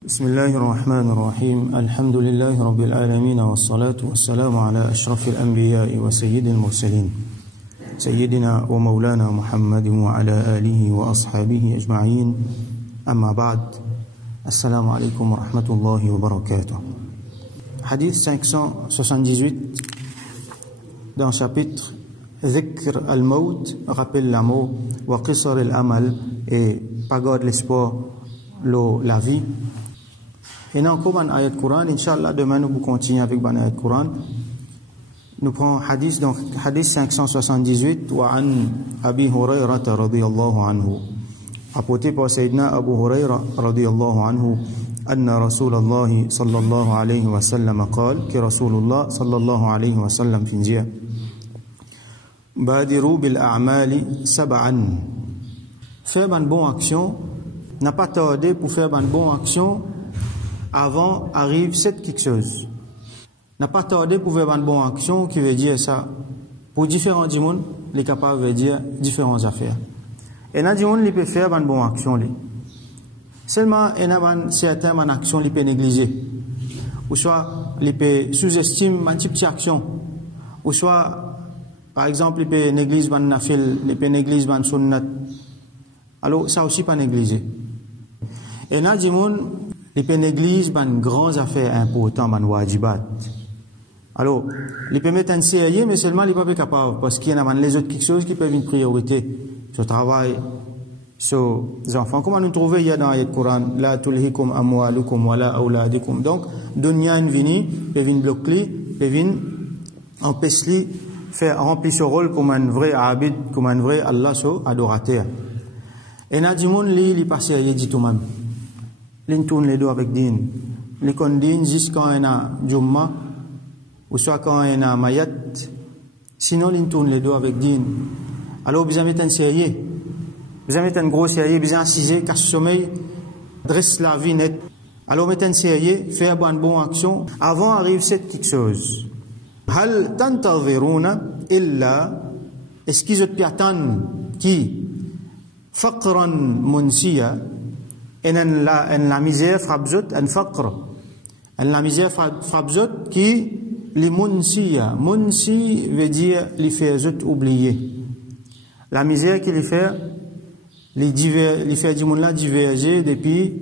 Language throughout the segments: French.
بسم الله الرحمن الرحيم الحمد لله رب العالمين والصلاة والسلام على أشرف الأنبياء وسيد المرسلين سيدنا ومولانا محمد وعلى آله وأصحابه أجمعين أما بعد السلام عليكم ورحمة الله وبركاته. Hadith 578 dans le chapitre Dhikr al-Maut, rappelle la mort, wa qisar al-amal, et pagode l'espoir, la vie. Et nous avons un ayat Coran, Inch'Allah, demain nous continuons avec un ayat Coran. Nous prenons hadith, donc hadith 578, wa an Abi Hurayrah radiyallahu anhu. Apporté par Sayyidina Abu Hurayrah radiyallahu anhu, أن رسول الله صلى الله عليه وسلم قال كرسول الله صلى الله عليه وسلم في نجيه بادروا بالأعمال سبعا. Faire une bonne action, n'a pas tardé pour faire une bonne action avant arrive 7 quelque chose. N'a pas tardé pour faire une bonne action qui veut dire ça. Pour différents monde, les capables veut dire différentes affaires. Et dans monde il peut faire une bonne action li. Seulement il y a certaines actions qui peut négliger. Ou soit il peut sous-estimer une petite action. Ou soit par exemple il peut négliger une nafil, il peut négliger une sunnat. Alors ça aussi pas négliger. Et il y a des gens qui peuvent négliger une grande affaire importante, une wajibat. Alors, ils peuvent mettre un sérieux, mais seulement ils ne sont pas capables, parce qu'il y a les autres quelque chose qui peuvent être une priorité. Sur le travail, sur les enfants. Comment nous trouver, il y a dans le Coran, la tulhikum amwalukum wala auladikum. Donc, dunya une vini, peut venir bloquer, peut venir empêcher, faire remplir ce rôle comme un vrai abid, comme un vrai Allah, so adorateur. Et il y a des gens qui passent sérieux du tout même. Ils tournent les dos avec din. Ils condamnent juste quand il y a Jumma, ou soit quand il y a Mayat. Sinon, ils tournent les dos avec din. Alors, vous avez un sérieux. Vous avez un gros sérieux, vous avez un cisé, casse le sommeil, dresse la vie nette. Alors, mettez un sérieux, faire une bonne action. Avant arrive cette quelque chose. Hal tantaziruna illa, est-ce qu'ils attendent qui? Faqran munsiya. En la misère frabzot en faqr. En la misère frabzot qui li munsiya. Munsi veut dire li fait zot oublier. La misère qui li fait du monde là diverger depuis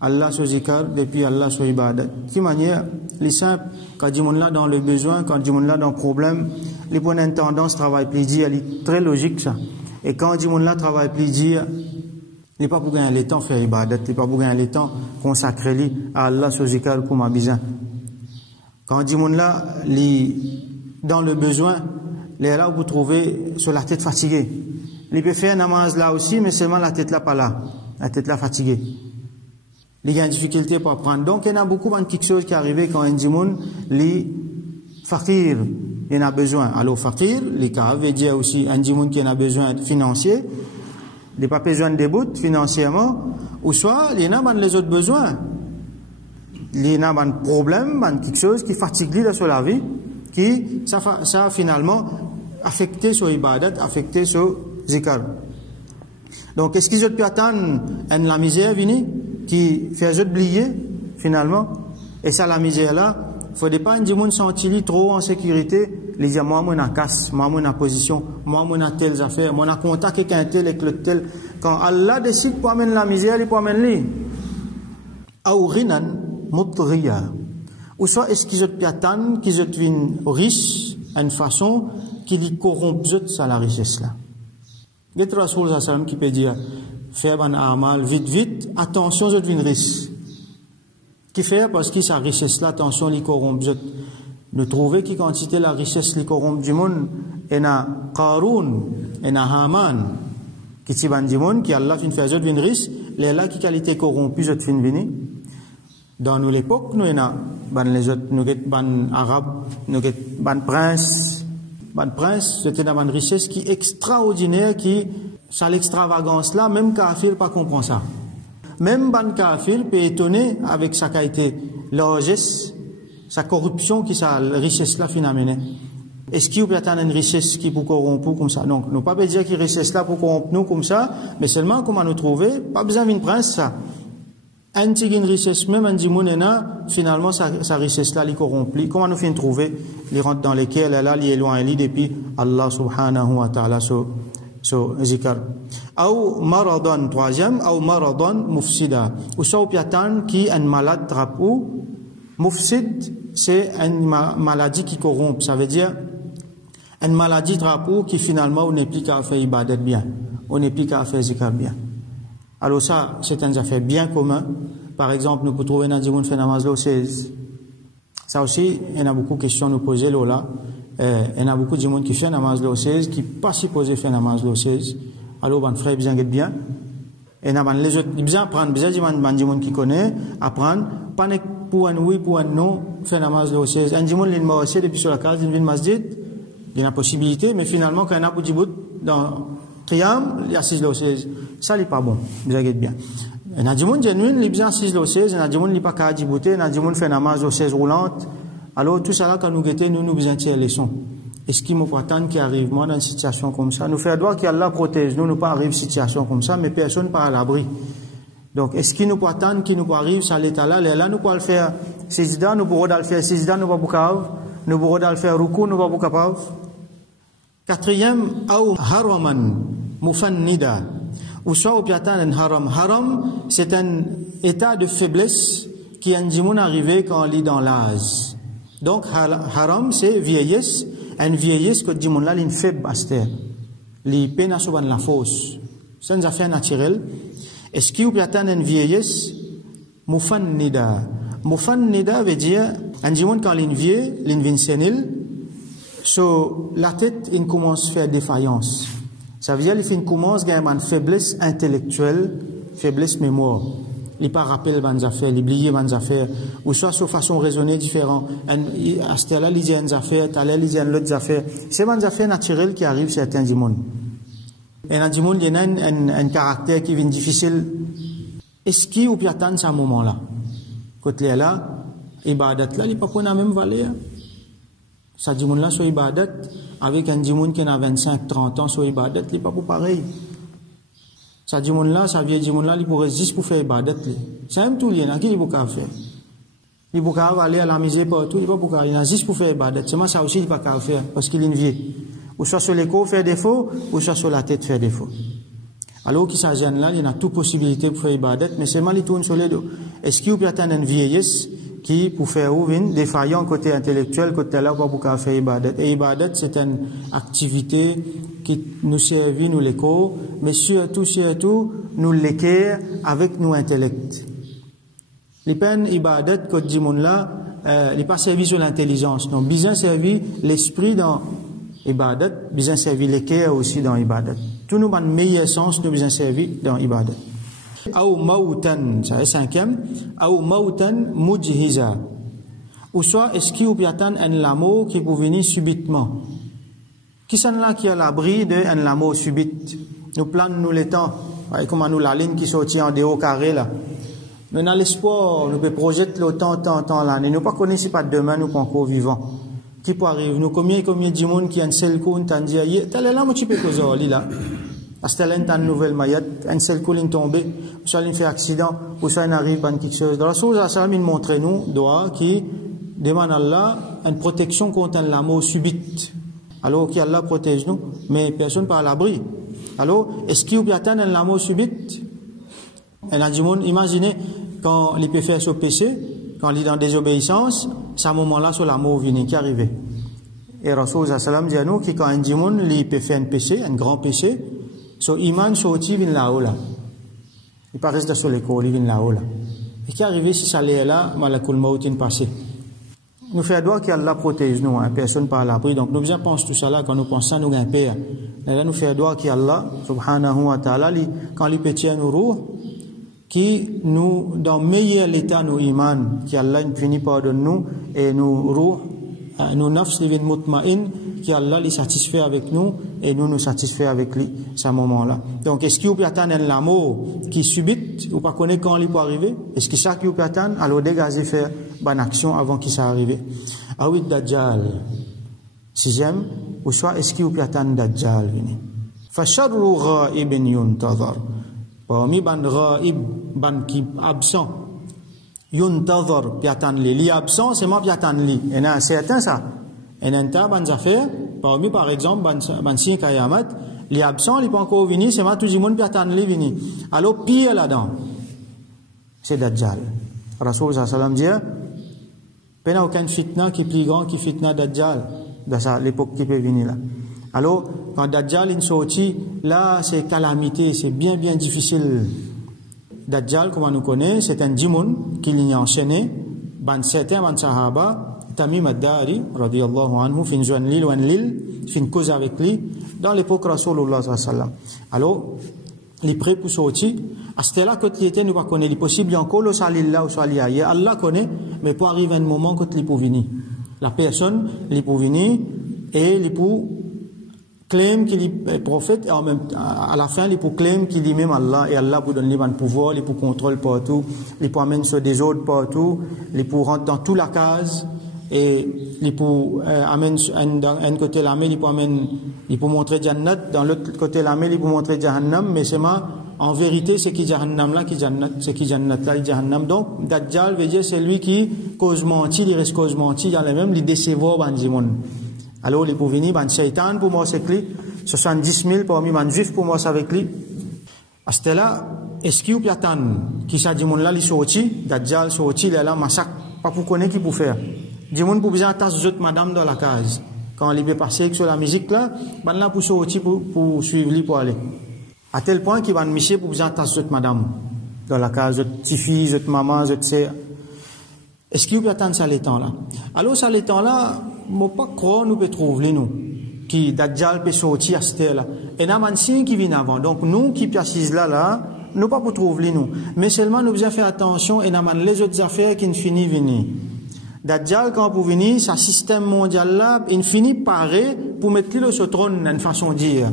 Allah sur zikar, depuis Allah sur ibadat. Qui manière, les simple, quand du monde là dans le besoin, quand du monde là dans le problème, les bonnes tendances travaillent plaisir, c'est très logique ça. Et quand du monde là travaille plaisir, il n'est pas pour gagner le temps faire ibadat, il n'est pas pour gagner le temps consacrer à Allah sur zikar comme besoin. Quand du monde là, dans le besoin, il est là où vous trouvez sur la tête fatiguée. Il peut faire namaz là aussi, mais seulement la tête là pas là, la tête là fatiguée. Il y a une difficulté pour apprendre. Donc il y a beaucoup de quelque chose qui arrive quand un monde li fakir, il en a besoin. Alors fakir, les cas veut dire aussi un monde qui en a besoin financier. Il n'a pas besoin de début financièrement, ou soit il y en a les autres besoins. Il y en a un problème, quelque chose qui fatigue lui sur la vie, qui ça a finalement affecté sur ibadat, affecté sur zikar. Donc est-ce qu'ils peuvent attendre la misère venue qui fait oublier finalement, et ça la misère là, il ne faut pas que les gens se sentent trop en sécurité. Les dire moi je suis casse, moi je suis position, moi je suis telles affaires, moi je contact avec un tel et l'autre tel. Quand Allah décide pour amener la misère, il peut amener lui. Ou ghinan mutghiya. Ou soit est-ce qu'ils peuvent attendre qu'ils deviennent riches d'une façon qui les corrompt ça la richesse là. Il y a Rasoul sallam qui peut dire faire un amal vite, attention je deviens riche. Qui fait parce que sa richesse là, attention les corrompt. Nous trouvons que quantité la richesse les corrompt du monde, et na Qaroun, et na Haman, qui tiban du monde, qui Allah fin fait autres vin riche, les là qui qualité corrompue autres fin vini. Dans nous l'époque, nous na les autres, nous ban arabe, nous ban prince, c'était une richesse qui est extraordinaire, qui ça l'extravagance là, même kafir pas comprend ça. Même ban kafir peut étonner avec sa qualité, largesse, sa corruption qui sa richesse là finalement. Est-ce qu'il peut attendre une richesse qui pour corrompre comme ça? Donc, nous pas dire qu'il richesse là pour corrompre nous comme ça, mais seulement comment nous trouver, pas besoin d'une prince ça. un petit richesse, même un dimoun, finalement, sa richesse-là, il corrompue. Comment nous finissons trouver les rentes dans lesquelles elle est éloignée depuis Allah subhanahu wa ta'ala, so zikr. Ou maradan, troisième, ou maradan mufsida. Ou soit piatan qui est un malade drapou. Mufsid, c'est une maladie qui corrompt. Ça veut dire, une maladie drapou qui finalement, on n'est plus qu'à faire ibadat bien. On n'est plus qu'à faire zikr bien. Alors ça, c'est un affaire bien commun. Par exemple, nous pouvons trouver dans le fait namaz lo 16. Ça aussi, il y a beaucoup de questions à nous poser là. Il y a beaucoup de gens qui font namaz lo 16, qui pas supposé faire namaz lo 16. Alors, on ferait bien bien. Et il y a les autres, bien apprendre, bien de gens qui connaissent, apprendre, pas pour un oui, pour un non, faire namaz lo 16. Un gens qui est mort depuis sur la case, il vient de masjid, il y a une possibilité, mais finalement, quand il y a un petit bout dans Qiyam, il y a 6 lo 16. Ça, n'est pas bon. Bien bien. Il y a des gens genuines, ils bien 6 lo 16, il y a des gens qui pas qu'à djibouter, il y a des gens qui font namaz lo 16 roulante. Alors, tout ça, quand nous guettons, nous besoin de leçons. Est-ce qu'il faut attendre qu'il arrive, moi, dans une situation comme ça? Nous faisons droit qu'Allah protège. Nous pas arrive situation comme ça, mais personne pas à l'abri. Donc, est-ce qu'il nous faut attendre qu'il nous arrive, ça l'état-là? Là, nous pouvons le faire sijda, nous pouvons le faire sijda, nous pouvons nous pouvons le faire ruku, nous pouvons capable. Quatrième, ou haraman, mufannida. Ou soit au piatan un haram. Haram, c'est un état de faiblesse qui est arrivé quand on lit dans l'âge. Donc, haram, c'est vieillesse. Une vieillesse que Djimoun là, une faible aster. Les peines sont la fausse. C'est une affaire naturelle. Est-ce qu'il y a une vieillesse? Mufannida. Mufannida veut dire, un Djimoun quand il vieille, il vient sénile, so, la tête, il commence à faire défaillance. Ça veut dire qu'il commence à avoir une faiblesse intellectuelle, faiblesse mémoire. Il pas rappelle les affaires, il oublie les affaires, ou soit sur façon raisonnée différente. À ce là, il y a des affaires, à là, il y a d'autres affaires. C'est des affaires naturelles qui arrivent certains du monde. Et dans le monde, il y a un caractère qui vient difficile. Est-ce qu'il ou attendre ce moment-là? Quand il est là, ibadat là, il n'est pas pour la même valeur. Ça dit là sur ibadat, avec un dimoun qui a 25-30 ans sur ibadat, il n'est pas pour pareil. Ça dit là, ça vient dimoun là, il pourrait juste pour faire ibadat. C'est même tout lien, qui il peut faire? Il peut aller à la misère partout, il peut pas il a juste pour faire ibadat. C'est moi ça aussi il peut pas faire parce qu'il est une vie. Ou soit sur l'écho faire défaut, ou soit sur la tête faire défaut. Alors qui s'agit là, il y a toute possibilité pour faire ibadat, mais c'est mal il tourne sur les deux. Est-ce qu'il peut atteindre une vieillesse qui pour faire ouvrir défaillant côté intellectuel, côté là pour faire ibadat. Et ibadat c'est une activité qui nous servit nous l'écho, mais surtout nous l'équerre avec nos intellect. Les peines ibadat que dit mon là, il pas servi sur l'intelligence, non, bien servi l'esprit dans ibadat, bien servi l'équerre aussi dans ibadat. Tout nous dans meilleur sens nous bien servi dans ibadat. Ou mautan, ça est cinquième, ou mautan mujhiza. Ou soit est-ce qu'il y a un lamo qui peut venir subitement. Qui sont là qui a l'abri d'un lamo subit? Nous planons nous les temps, comme nous la ligne qui sortit en déo carré là. Nous avons l'espoir, nous pouvons projeter le temps là. Nous ne connaissons pas demain, nous sommes encore vivants. Qui peut arriver? Nous combien de monde qui a un seul coup, t'as dit, t'as là, moi tu peux causer là. Parce que t'as une nouvelle maillette, un seul coup il est tombé, ou soit il fait accident, ou soit il arrive dans quelque chose. Dans la chose, ça il montre nous, doigt, qui demande à Allah une protection contre un lamo subite. Alors qu'Allah protège nous, mais personne pas à l'abri. Alors, est-ce qu'il y a un lamo subite? Et là, imaginez, quand il peut faire ce péché, quand il est dans désobéissance, c'est à ce moment-là, ce lamo vient qui arrive. Et Rasoul sallam dit à nous, que quand un djimoun, il peut faire un péché, un grand péché, so iman sorti vient là-haut là. Il pas rester sur l'école, il vient là-haut là. Et qui arrive si ça l'est là, malakul maut est passé. Nous faisons droit qu'Allah protège nous, hein, personne pas à l'abri. Donc nous bien pensons tout ça là, quand nous pensons nous gagnons paix. Là nous faisons droit qu'Allah, subhanahu wa ta'ala, quand il pétille nos roues, qui nous, dans meilleur état nous iman, qu'Allah ne finit pas de nous, et nous roues, nous nafs livin mutma'in, qu'Allah les satisfait avec nous, et nous satisfait avec lui, ce moment-là. Donc, est-ce qu'il peut attendre un l'amour qui subit, ou pas connaître quand il peut arriver? Est-ce que ça qu'il peut attendre? Alors, dégager faire bonne action avant qu'il soit arrivé. Ah oui, Dajjal. Sixième, ou soit, est-ce qu'il peut attendre Dajjal? Fasharru ghaibin yuntazar. Parmi ban ghaib, ban qui absent, yuntadhar piatan li absent c'est moi piatan li et là certain ça et n'enta ban affaire parmi par exemple ban signe kayamat li absent li pas encore venu c'est moi tout le monde piatan li vini alors pire là-dedans c'est Dajjal. Rasul sallallahu alayhi wa sallam dit il n'y a aucun fitna qui est plus grand que fitna Dajjal dans l'époque qui peut venir là. Alors quand Dajjal est sorti là c'est calamité, c'est bien difficile. Dajjal comme on nous connaît c'est un démon qui l'a enchaîné certains sahaba Tamim ad-Dari radiyallahu anhu fin joan lil fin cause avec lui dans l'époque Rasulullah sallallahu alayhi wa sallam. Alors les prêts pour sortir à ce là quand il était nous pas connaît il possible encore le salillah ou salia Allah connaît mais pour arriver un moment quand il peut venir la personne il peut venir et il peut claim qu'il est prophète et en même à la fin il peut claim qu'il est même Allah et Allah peut donner le pouvoir il peut contrôler partout il peut amener sur des autres partout il peut rentrer dans toute la case et il peut amener un côté la mer il peut montrer Jannat dans l'autre côté la mer il peut montrer Jahannam mais c'est en vérité c'est qui Jahannam là qui Jannat c'est qui Jannat là Jahannam donc Dajjal veut dire c'est lui qui cause mentir il reste cause mentir il y a les mêmes les décevoir banzimon alors il peut venir ban shaitan pour moi c'est lui 70 000 parmi ban juif pour moi avec lui à ce là est-ce qu'il y a piatan qui ça dit mon là il sorti Dajjal sorti il est là massacre pas pour connaître qui pour faire du monde pour bien attacher d'autres madame dans la case quand il est passé sur la musique là ban là pour sortir pour suivre lui pour aller à tel point qu'il va monsieur pour bien attacher d'autres madame dans la case d'autres petites filles d'autres mamans d'autres sœurs est-ce qu'il y a attendre ça les temps là alors ça les temps là moi pas croire nous peut trouver nous qui Dajjal peut sortir à cette là et n'a man signe qui vient avant donc nous qui assise là nous pas pour trouver nous mais seulement nous besoin faire attention et n'a man les autres affaires qui ne finit venir Dajjal quand pour venir sa système mondial là il finit pareil pour mettre lui sur trône d'une façon de dire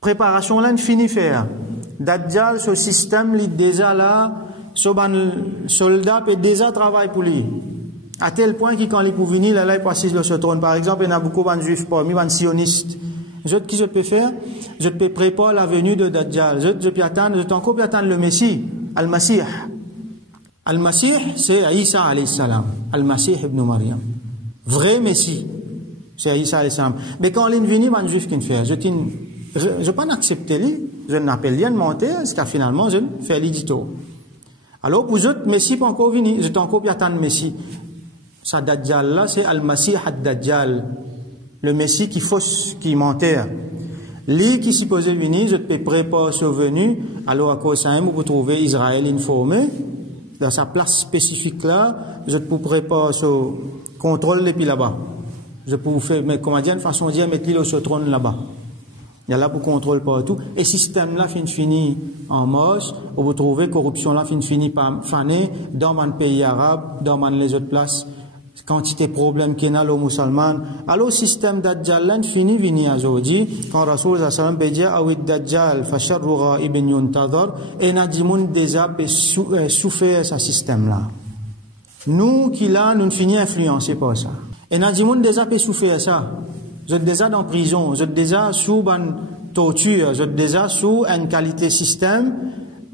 préparation là il finit faire Dajjal ce système li déjà là ce ban soldat peut déjà travailler pour lui à tel point que quand il pour venir là il passe sur le trône par exemple il y a beaucoup de juifs parmi les sionistes je peux faire je peux préparer la venue de Dajjal je peux attendre je encore attendre le Messie Al-Masih Al-Masih, c'est Isa alayhi salam. Al-Masih ibn Maryam. Vrai Messie, c'est Isa alayhi salam. Mais quand il est venu, un juif qui ne fait, je pas accepter lui, je n'appelle rien de monter, parce que finalement, je fais l'édito. Alors, pour eux, Messie pas encore venu, je t'en encore attendre Messie. Ça Dajjal là, c'est Al-Masih ad-Dajjal. Le Messie qui fausse, qui mentait. Lui qui supposait venir, je te prépare ce venu, alors à cause de ça, vous trouvez Israël informé. Dans sa place spécifique là, je peux préparer ce contrôle depuis là-bas. Je peux vous faire, mais comment dire, une façon de dire, mettre l'île sur trône là-bas. Il y a là pour contrôle partout. Et système là, fini en moche, vous trouvez corruption là, fini par faner dans un pays arabe, dans les autres places. Quantité de problèmes qu'il y a aux musulmans. Alors, système Dajjal, fini venir aujourd'hui, quand Rasul sallam dit, awid Dajjal, fasharru ibn yuntadhar, et nadimoun déjà souffert ce système-là. Nous, qui là, nous finissons influencés par ça. Et nadimoun déjà souffert ça. Vous êtes déjà dans prison, vous êtes déjà sous une torture, vous êtes déjà sous une qualité système,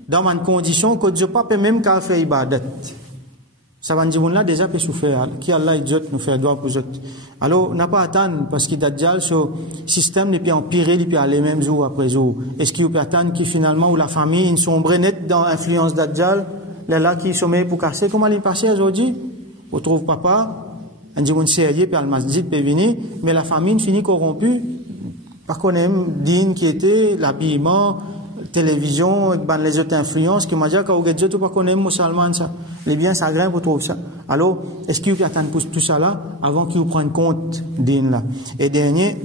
dans une condition que je ne peux pas même qu'à faire ibadat. Ça va dire là déjà peut souffrir qui Allah exauce nous fait droit pour eux alors n'a pas attendre parce qu'il Dajjal ce système n'est plus empiré il peut aller même jour après jour est-ce qu'il peut attendre qui finalement où la famille une sombre nette dans l'influence Dajjal là qui sommeille pour casser comment il passe aujourd'hui on trouve papa un dit on sérieux puis al masjid peut venir mais la famille finit corrompue par qu'on aime digne qui était l'habillement télévision, les autres influences, qui m'a dit que tu pas connaître musulman ça. Les biens ça grimpe pour trouver ça. Alors, est-ce qu'il y a attendre pour tout ça là avant qu'il prenne compte d'une là. Et dernier,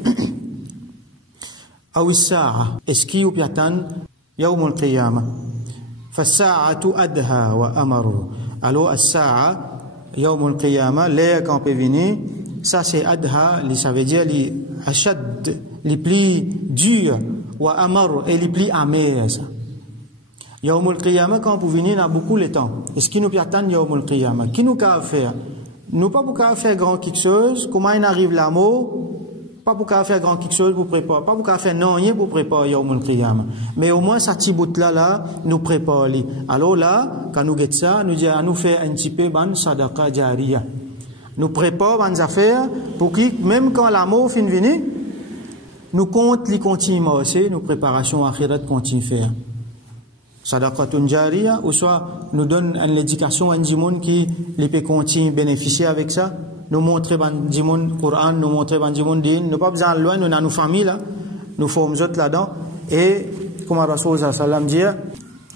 est-ce qu'il y a attendre يوم القيامة فالساعة أدهى وأمر. Alors, الساعة يوم القيامة l'air qu'on peut venir, ça c'est adha, ça veut dire les ashad, les plus durs. Wa amar et les plus amers ça. Yaumul Qiyamah quand pour venir on a beaucoup le temps. Est-ce qu'il nous peut attendre Yaumul Qiyamah? Qui nous peut faire? Nous pas pour faire grand quelque chose. Comment il arrive la mort? Pas pour qu'à faire grand quelque chose pour préparer, pas pour qu'à faire non rien pour préparer Yawmul Qiyamah. Mais au moins, ça petit bout là, nous prépare. Alors là, quand nous guettons ça, nous disons, nous fait un petit peu ban sadaqa jariya. Nous prépare ban affaires pour que, même quand la mort finit venir, nous compte les continuer c'est nos préparations akhirat continue faire. Sadaqatun jariya, ou soit nous donne une éducation à un monde qui les peut continuer bénéficier avec ça. Nous montrer ban dimoun Coran, nous montrer ban dimoun din, nous pas besoin loin, nous dans nos familles là, nous formons autres là-dedans et comme Rasoul sallam dit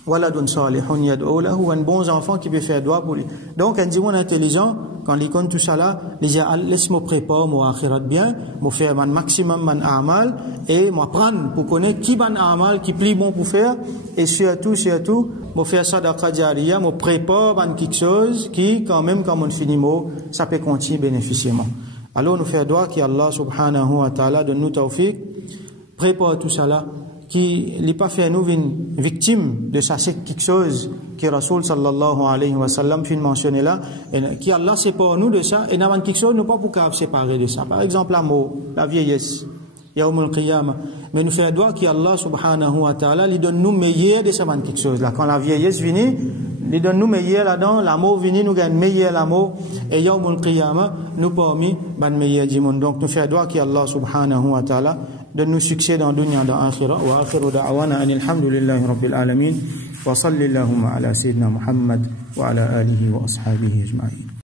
waladun salihun yad'u lahu, un bon enfant qui peut faire doigt pour lui. Donc un dimoun intelligent quand il compte tout ça là, il dit laisse-moi préparer mon akhirat bien, moi faire un maximum man amal et moi prendre pour connaître qui ban amal qui plus bon pour faire et surtout moi faire sadaqa jariya, moi prépare ban quelque chose qui quand même quand on finit mot, ça peut continuer bénéficier moi. Alors nous faire doigt qu'Allah subhanahu wa ta'ala donne nous tawfiq, prépare tout ça là qui n'est pas fait nous une victime de ça, c'est quelque chose que Rasoul sallallahu alayhi wa sallam fin mentionné là, et qui Allah sépare nous de ça, et n'avant quelque chose, nous pas pour qu'à séparer de ça. Par exemple, la mort, la vieillesse, Yawmul Qiyamah. Mais nous fait droit qu'Allah subhanahu wa ta'ala, lui donne nous meilleur de ça, quelque chose là. Quand la vieillesse vient, lui donne nous meilleur là-dedans, la mort vient, nous gagne meilleur la mort, et Yawmul Qiyamah, nous parmi, ban meilleur du monde. Donc, nous fait droit qu'Allah subhanahu wa ta'ala, donne-nous succès dans dunya dans akhirah wa akhiru da'wana anil hamdulillahi rabbil alamin wa sallallahu ala sayyidina Muhammad wa ala alihi wa ashabihi ajma'in.